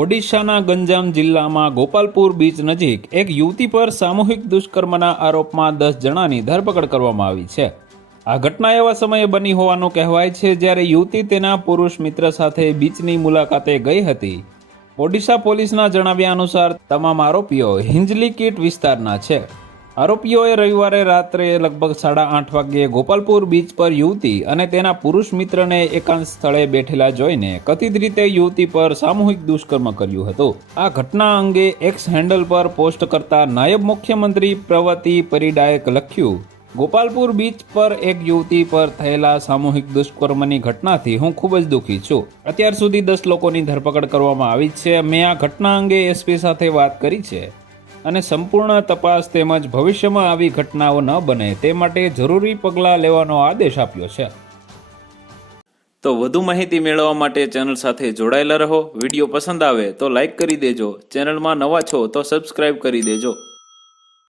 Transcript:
ઓડિશાના ગંજામ જિલ્લામાં ગોપાલપુર બીચ નજીક એક યુવતી પર સામૂહિક દુષ્કર્મના આરોપમાં દસ જણાની ધરપકડ કરવામાં આવી છે. આ ઘટના એવા સમયે બની હોવાનું કહેવાય છે જ્યારે યુવતી તેના પુરુષ મિત્ર સાથે બીચની મુલાકાતે ગઈ હતી. ઓડિશા પોલીસના જણાવ્યા અનુસાર તમામ આરોપીઓ હિંજલી કીટ વિસ્તારના છે. આરોપીઓએ રવિવારે રાત્રે લગભગ સાડા આઠ વાગ્યે ગોપાલપુર બીચ પર યુવતી અને તેના પુરુષ મિત્રને એકાંત સ્થળે બેઠેલા જોઈને કથિત રીતે યુવતી પર સામૂહિક દુષ્કર્મ કર્યું હતું. આ ઘટના અંગે એક્સ હેન્ડલ પર પોસ્ટ કરતા નાયબ મુખ્યમંત્રી પ્રવતી પરિડાયક લખ્યું, ગોપાલપુર બીચ પર એક યુવતી પર થયેલા સામૂહિક દુષ્કર્મની ઘટનાથી હું ખૂબ જ દુઃખી છું. અત્યાર સુધી દસ લોકોની ધરપકડ કરવામાં આવી છે. મેં આ ઘટના અંગે એસપી સાથે વાત કરી છે. અને સંપૂર્ણ તપાસ તેમજ ભવિષ્યમાં આવી ઘટનાઓ ન બને તે માટે જરૂરી પગલાં લેવાનો આદેશ આપ્યો છે. તો વધુ માહિતી મેળવવા માટે ચેનલ સાથે જોડાયેલા રહો. વીડિયો પસંદ આવે તો લાઈક કરી દેજો. ચેનલમાં નવા છો તો સબસ્ક્રાઇબ કરી દેજો.